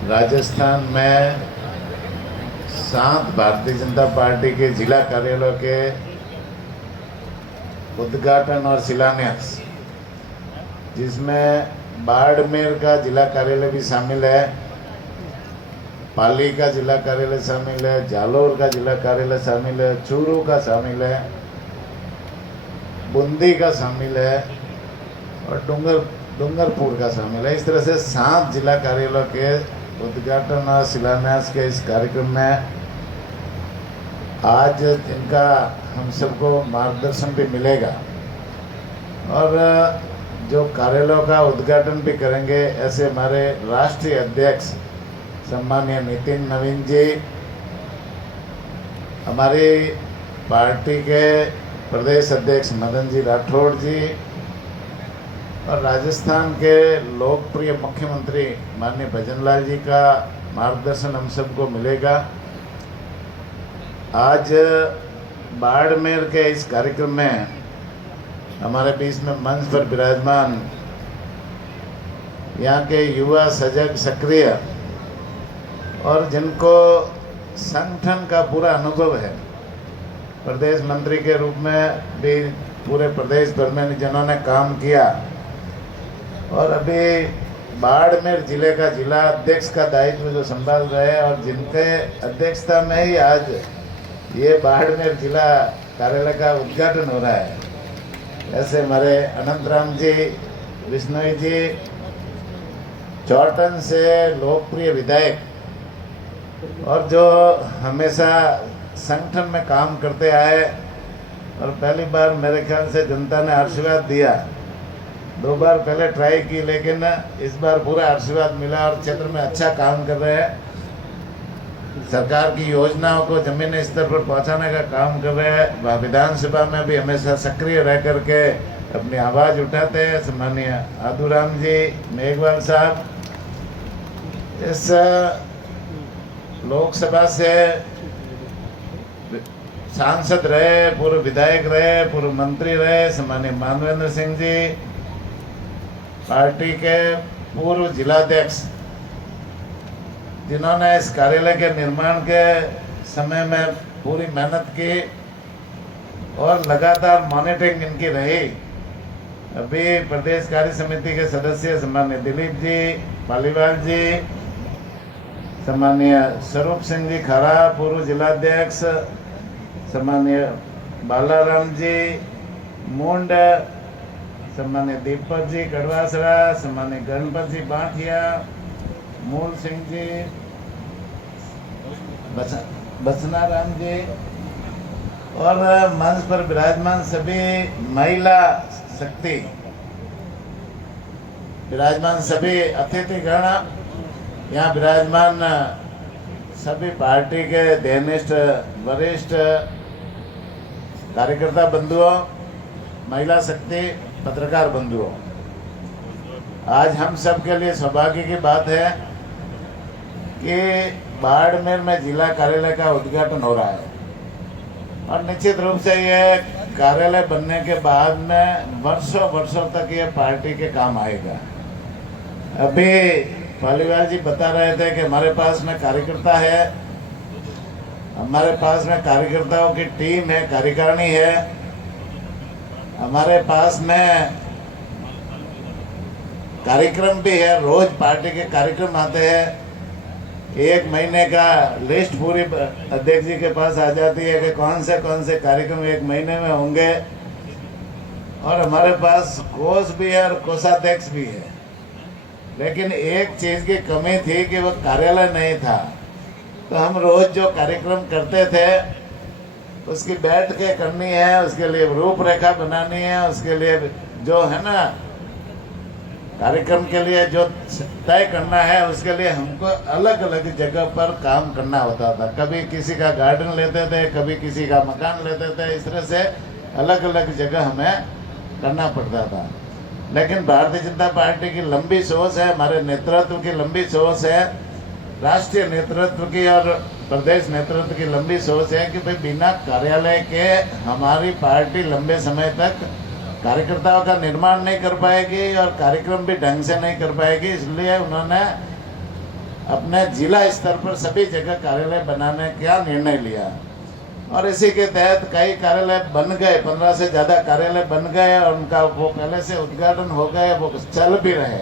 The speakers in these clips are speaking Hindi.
राजस्थान में 7 भारतीय जनता पार्टी के जिला कार्यालयों के उद्घाटन और शिलान्यास, जिसमें बाड़मेर का जिला कार्यालय भी शामिल है, पाली का जिला कार्यालय शामिल है, जालोर का जिला कार्यालय शामिल है, चूरू का शामिल है, बूंदी का शामिल है और डूंगरपुर का शामिल है। इस तरह से 7 जिला कार्यालयों के उद्घाटन और शिलान्यास के इस कार्यक्रम में आज इनका हम सबको मार्गदर्शन भी मिलेगा और जो कार्यालयों का उद्घाटन भी करेंगे ऐसे हमारे राष्ट्रीय अध्यक्ष सम्मानीय नितिन नवीन जी, हमारी पार्टी के प्रदेश अध्यक्ष मदन जी राठौड़ जी और राजस्थान के लोकप्रिय मुख्यमंत्री माननीय भजनलाल जी का मार्गदर्शन हम सबको मिलेगा। आज बाड़मेर के इस कार्यक्रम में हमारे बीच में मंच पर विराजमान यहाँ के युवा सजग सक्रिय और जिनको संगठन का पूरा अनुभव है, प्रदेश मंत्री के रूप में भी पूरे प्रदेश भर में जिन्होंने काम किया और अभी बाड़मेर जिले का जिला अध्यक्ष का दायित्व जो संभाल रहे हैं और जिनके अध्यक्षता में ही आज ये बाड़मेर जिला कार्यालय का उद्घाटन हो रहा है, ऐसे हमारे अनंतराम जी, विष्णोई जी, चौटन से लोकप्रिय विधायक और जो हमेशा संगठन में काम करते आए और पहली बार मेरे ख्याल से जनता ने आशीर्वाद दिया, 2 बार पहले ट्राई की लेकिन इस बार पूरा आशीर्वाद मिला और क्षेत्र में अच्छा काम कर रहे हैं, सरकार की योजनाओं को जमीनी स्तर पर पहुंचाने का काम कर रहे हैं। विधानसभा में भी हमेशा सक्रिय रह करके अपनी आवाज़ उठाते हैं। सम्मानीय आदूराम जी मेघवाल साहब इस लोकसभा से सांसद रहे, पूर्व विधायक रहे, पूर्व मंत्री रहे। सम्मानीय मानवेंद्र सिंह जी पार्टी के पूर्व जिलाध्यक्ष, जिन्होंने इस कार्यालय के निर्माण के समय में पूरी मेहनत की और लगातार मॉनिटरिंग इनकी रही। अभी प्रदेश कार्य समिति के सदस्य सम्मानीय दिलीप जी पालीवाल जी, सम्मानीय स्वरूप सिंह जी खरा पूर्व जिलाध्यक्ष, सम्मानीय बालाराम जी मुंड, सम्मानीय दीपक जी कड़वासरा, सम्मानीय गणपत जी बाठिया, मूल सिंह जी, बसना राम जी और मंच पर विराजमान सभी महिला शक्ति, विराजमान सभी अतिथिगण, यहाँ विराजमान सभी पार्टी के देनिष्ठ वरिष्ठ कार्यकर्ता बंधुओं, महिला शक्ति, पत्रकार बंधुओं, आज हम सब के लिए सौभाग्य की बात है कि बाड़मेर में जिला कार्यालय का उद्घाटन हो रहा है और निश्चित रूप से ये कार्यालय बनने के बाद में वर्षों तक ये पार्टी के काम आएगा। अभी पालीवाल जी बता रहे थे कि हमारे पास में कार्यकर्ता है, हमारे पास में कार्यकर्ताओं की टीम है, कार्यकारिणी है, हमारे पास में कार्यक्रम भी है, रोज पार्टी के कार्यक्रम आते हैं। 1 महीने का लिस्ट पूरी अध्यक्ष जी के पास आ जाती है कि कौन से कार्यक्रम 1 महीने में होंगे और हमारे पास कोष भी है और कोषाध्यक्ष भी है। लेकिन एक चीज़ की कमी थी कि वो कार्यालय नहीं था, तो हम रोज जो कार्यक्रम करते थे उसकी बैठ के करनी है, उसके लिए रूपरेखा बनानी है, उसके लिए जो है ना कार्यक्रम के लिए जो तय करना है उसके लिए हमको अलग अलग जगह पर काम करना होता था। कभी किसी का गार्डन लेते थे, कभी किसी का मकान लेते थे, इस तरह से अलग अलग जगह हमें करना पड़ता था। लेकिन भारतीय जनता पार्टी की लंबी सोच है, हमारे नेतृत्व की लंबी सोच है, राष्ट्रीय नेतृत्व की और प्रदेश नेतृत्व की लंबी सोच है कि भाई बिना कार्यालय के हमारी पार्टी लंबे समय तक कार्यकर्ताओं का निर्माण नहीं कर पाएगी और कार्यक्रम भी ढंग से नहीं कर पाएगी। इसलिए उन्होंने अपने जिला स्तर पर सभी जगह कार्यालय बनाने का निर्णय लिया और इसी के तहत कई कार्यालय बन गए, 15 से ज़्यादा कार्यालय बन गए और उनका वो पहले से उद्घाटन हो गए, वो चल भी रहे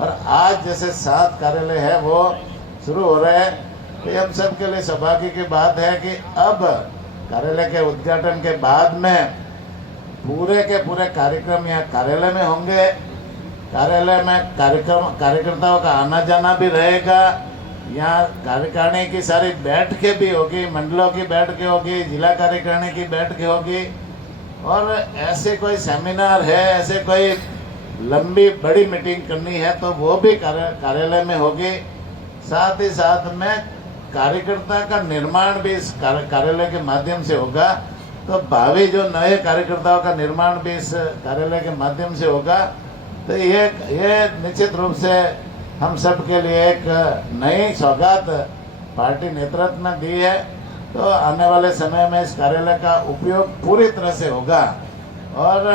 और आज जैसे 7 कार्यालय है वो शुरू हो रहे हैं। तो हम सब के लिए सौभाग्य की बात है कि अब कार्यालय के उद्घाटन के बाद में पूरे के पूरे कार्यक्रम यहाँ कार्यालय में होंगे। कार्यालय में कार्यकर्ताओं का आना जाना भी रहेगा। यहाँ कार्यकारिणी की सारी बैठकें भी होगी, मंडलों की बैठकें होगी, जिला कार्यकारिणी की बैठकें होगी और ऐसे कोई सेमिनार है, ऐसे कोई लंबी बड़ी मीटिंग करनी है तो वो भी कार्यालय में होगी। साथ ही साथ में कार्यकर्ता का निर्माण भी इस कार्यालय के माध्यम से होगा। तो भावी जो नए कार्यकर्ताओं का निर्माण भी इस कार्यालय के माध्यम से होगा। तो ये निश्चित रूप से हम सब के लिए एक नई सौगात पार्टी नेतृत्व ने दी है। तो आने वाले समय में इस कार्यालय का उपयोग पूरी तरह से होगा और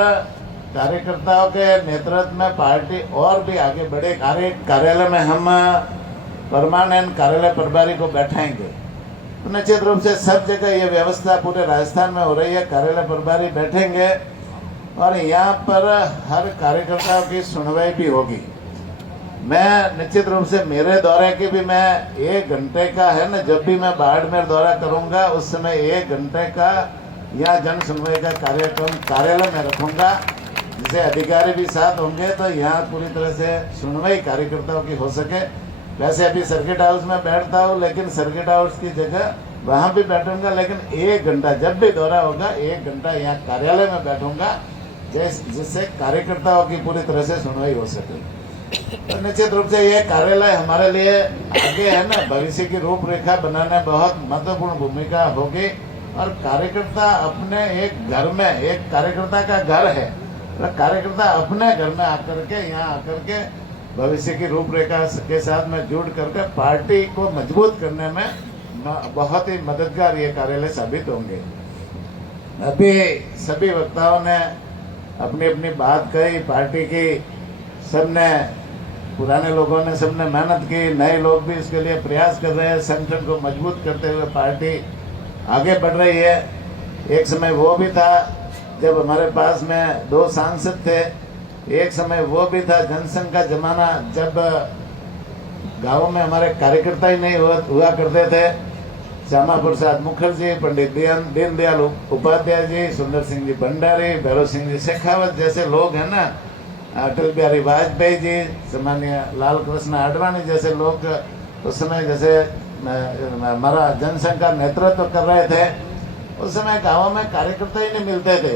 कार्यकर्ताओं के नेतृत्व में पार्टी और भी आगे बढ़े। कार्यालय में हम परमानेंट कार्यालय प्रभारी को बैठाएंगे तो निश्चित रूप से सब जगह ये व्यवस्था पूरे राजस्थान में हो रही है। कार्यालय प्रभारी बैठेंगे और यहाँ पर हर कार्यकर्ता की सुनवाई भी होगी। मैं निश्चित रूप से मेरे दौरे की भी मैं 1 घंटे का है ना, जब भी मैं बाड़मेर दौरा करूँगा उस समय 1 घंटे का यहाँ जन सुनवाई का कार्यक्रम कार्यालय में रखूँगा, जिसे अधिकारी भी साथ होंगे तो यहाँ पूरी तरह से सुनवाई कार्यकर्ताओं की हो सके। वैसे अभी सर्किट हाउस में बैठता हूँ, लेकिन सर्किट हाउस की जगह वहाँ भी बैठूंगा, लेकिन 1 घंटा जब भी दौरा होगा 1 घंटा यहाँ कार्यालय में बैठूंगा, जिससे कार्यकर्ताओं की पूरी तरह से सुनवाई हो सके। तो निश्चित रूप से ये कार्यालय हमारे लिए आगे है ना, भविष्य की रूपरेखा बनाने बहुत महत्वपूर्ण भूमिका होगी और कार्यकर्ता अपने एक घर में, एक कार्यकर्ता का घर है, तो कार्यकर्ता अपने घर में आकर के यहाँ आकर के भविष्य की रूपरेखा के साथ में जुड़ करके पार्टी को मजबूत करने में बहुत ही मददगार ये कार्यालय साबित होंगे। अभी सभी वक्ताओं ने अपनी अपनी बात कही, पार्टी की सबने, पुराने लोगों ने सबने मेहनत की, नए लोग भी इसके लिए प्रयास कर रहे हैं। संगठन को मजबूत करते हुए पार्टी आगे बढ़ रही है। एक समय वो भी था जब हमारे पास में 2 सांसद थे, एक समय वो भी था जनसंघ का जमाना जब गाँव में हमारे कार्यकर्ता ही नहीं हुआ करते थे। श्यामा प्रसाद मुखर्जी, पंडित दीनदयाल उपाध्याय जी, सुंदर सिंह जी भंडारी, भैरव सिंह जी शेखावत जैसे लोग हैं ना, अटल बिहारी वाजपेयी जी, सामान्य लाल कृष्ण आडवाणी जैसे लोग उस समय जैसे हमारा जनसंघ का नेतृत्व कर रहे थे। उस समय गाँव में कार्यकर्ता ही नहीं मिलते थे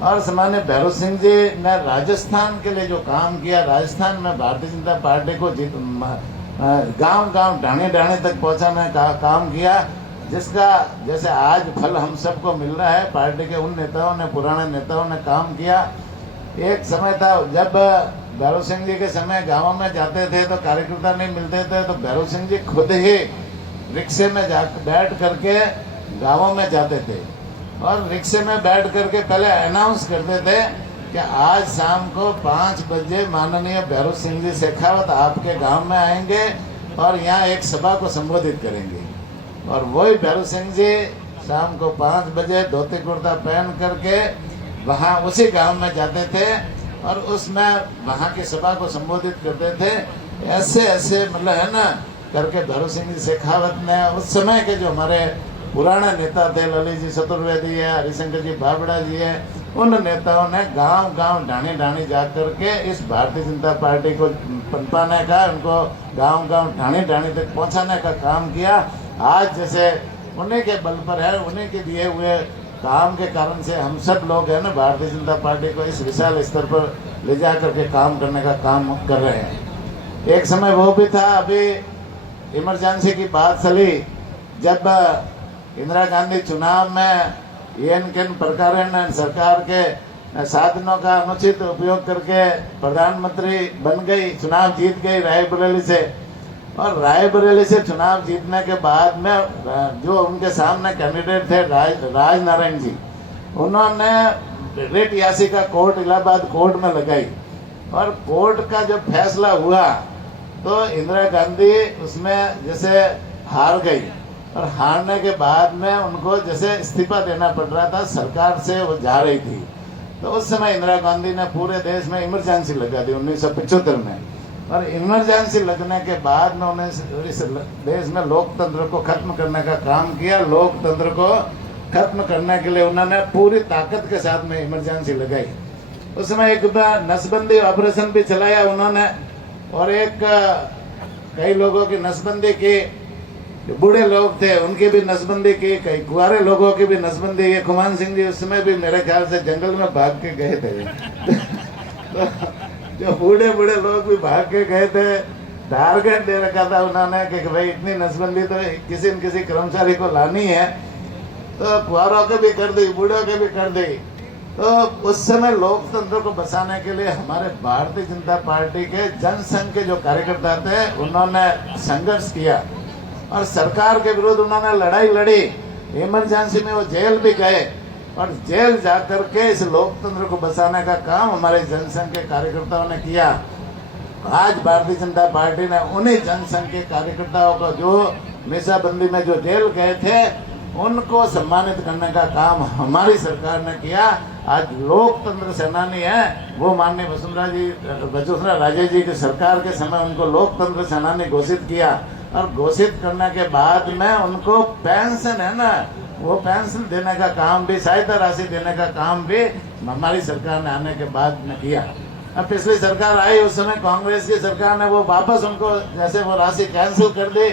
और सामान्य भैरव सिंह जी ने राजस्थान के लिए जो काम किया, राजस्थान में भारतीय जनता पार्टी को गांव-गांव ढाणी-ढाणी तक पहुंचाने का काम किया, जिसका जैसे आज फल हम सबको मिल रहा है। पार्टी के उन नेताओं ने, पुराने नेताओं ने काम किया। एक समय था जब भैरव सिंह जी के समय गाँव में जाते थे तो कार्यकर्ता नहीं मिलते थे, तो भैरव सिंह जी खुद ही रिक्शे में बैठ करके गाँवों में जाते थे और रिक्शे में बैठ करके पहले अनाउंस करते थे कि आज शाम को 5 बजे माननीय भैरव सिंह जी शेखावत आपके गांव में आएंगे और यहाँ एक सभा को संबोधित करेंगे। और वही भैरव सिंह जी शाम को 5 बजे धोती कुर्ता पहन करके वहाँ उसी गांव में जाते थे और उसमें वहाँ की सभा को संबोधित करते थे। ऐसे मतलब है ना करके भैरव सिंह जी शेखावत ने उस समय के जो हमारे पुराने नेता थे, ललित जी चतुर्वेदी है, हरिशंकर जी बाबड़ा जी है, उन नेताओं ने गांव-गांव ढाणी-ढाणी जा करके इस भारतीय जनता पार्टी को पनपाने का, उनको गांव-गांव ढाणी-ढाणी तक पहुंचाने का काम किया। आज जैसे उन्हीं के बल पर है, उन्हीं के दिए हुए काम के कारण से हम सब लोग है ना भारतीय जनता पार्टी को इस विशाल स्तर पर ले जा करके काम करने का काम कर रहे हैं। एक समय वो भी था, अभी इमरजेंसी की बात चली जब इंदिरा गांधी चुनाव में किन प्रकार सरकार के साधनों का अनुचित उपयोग करके प्रधानमंत्री बन गई, चुनाव जीत गई रायबरेली से। और रायबरेली से चुनाव जीतने के बाद में जो उनके सामने कैंडिडेट थे राज नारायण जी, उन्होंने रिट याचिका कोर्ट इलाहाबाद कोर्ट में लगाई और कोर्ट का जब फैसला हुआ तो इंदिरा गांधी उसमें जैसे हार गई और हारने के बाद में उनको जैसे इस्तीफा देना पड़ रहा था, सरकार से वो जा रही थी। तो उस समय इंदिरा गांधी ने पूरे देश में इमरजेंसी लगा दी 1975 में। और इमरजेंसी लगने के बाद में उन्हें इस देश में लोकतंत्र को खत्म करने का काम किया। लोकतंत्र को खत्म करने के लिए उन्होंने पूरी ताकत के साथ में इमरजेंसी लगाई। उस समय एक नसबंदी ऑपरेशन भी चलाया उन्होंने, और एक कई लोगों की नसबंदी की, जो बूढ़े लोग थे उनकी भी नसबंदी की, कई कुआरे लोगों की भी नसबंदी की। कुमान सिंह जी उस समय भी मेरे ख्याल से जंगल में भाग के गए थे। तो जो बूढ़े बूढ़े लोग भी भाग के गए थे, टारगेट दे रखा था उन्होंने कि भाई इतनी नसबंदी तो किसी न किसी कर्मचारी को लानी है, तो कुआरों के भी कर दी, बूढ़ों के भी कर दी। तो उस समय लोकतंत्र को बचाने के लिए हमारे भारतीय जनता पार्टी के जनसंघ के जो कार्यकर्ता थे उन्होंने संघर्ष किया और सरकार के विरुद्ध उन्होंने लड़ाई लड़ी। इमरजेंसी में वो जेल भी गए और जेल जाकर के इस लोकतंत्र को बचाने का काम हमारे जनसंघ के कार्यकर्ताओं ने किया। आज भारतीय जनता पार्टी ने उन्हीं जनसंघ के कार्यकर्ताओं को जो मीसाबंदी में जो जेल गए थे उनको सम्मानित करने का काम हमारी सरकार ने किया। आज लोकतंत्र सेनानी है वो माननीय वसुंधरा राजे जी की सरकार के समय उनको लोकतंत्र सेनानी घोषित किया, और घोषित करने के बाद में उनको पेंशन है ना, वो पेंशन देने का काम भी, सहायता राशि देने का काम भी हमारी सरकार ने आने के बाद में किया। अब पिछली सरकार आई उस समय कांग्रेस की सरकार ने वो वापस उनको जैसे वो राशि कैंसिल कर दी।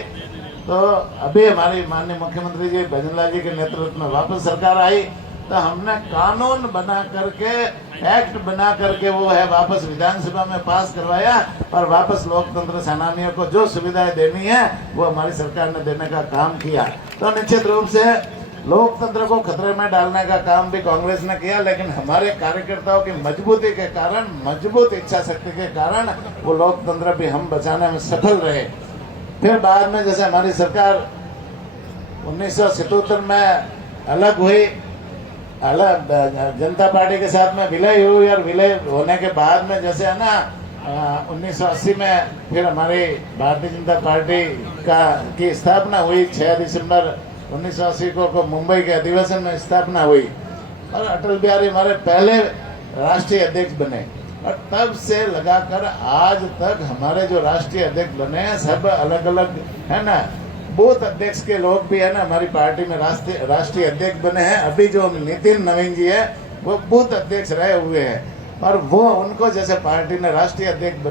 तो अभी हमारी माननीय मुख्यमंत्री जी भजनलाल जी के नेतृत्व में वापस सरकार आई, तो हमने कानून बना करके, एक्ट बना करके वो है वापस विधानसभा में पास करवाया, और वापस लोकतंत्र सेनानियों को जो सुविधाएं देनी है वो हमारी सरकार ने देने का काम किया। तो निश्चित रूप से लोकतंत्र को खतरे में डालने का काम भी कांग्रेस ने किया, लेकिन हमारे कार्यकर्ताओं की मजबूती के कारण, मजबूत इच्छा शक्ति के कारण वो लोकतंत्र भी हम बचाने में सफल रहे। फिर बाद में जैसे हमारी सरकार 1977 में अलग हुई, अलग जनता पार्टी के साथ में विलय हुई, और विलय होने के बाद में जैसे है ना 1980 में फिर हमारी भारतीय जनता पार्टी की स्थापना हुई। 6 दिसंबर 1980 को मुंबई के अधिवेशन में स्थापना हुई, और अटल बिहारी हमारे पहले राष्ट्रीय अध्यक्ष बने। और तब से लगाकर आज तक हमारे जो राष्ट्रीय अध्यक्ष बने हैं सब अलग अलग है ना, बूथ अध्यक्ष के लोग भी है ना हमारी पार्टी में राष्ट्रीय अध्यक्ष बने हैं। अभी जो नितिन नवीन जी है वो बूथ अध्यक्ष रहे हुए हैं, और वो उनको जैसे पार्टी ने राष्ट्रीय अध्यक्ष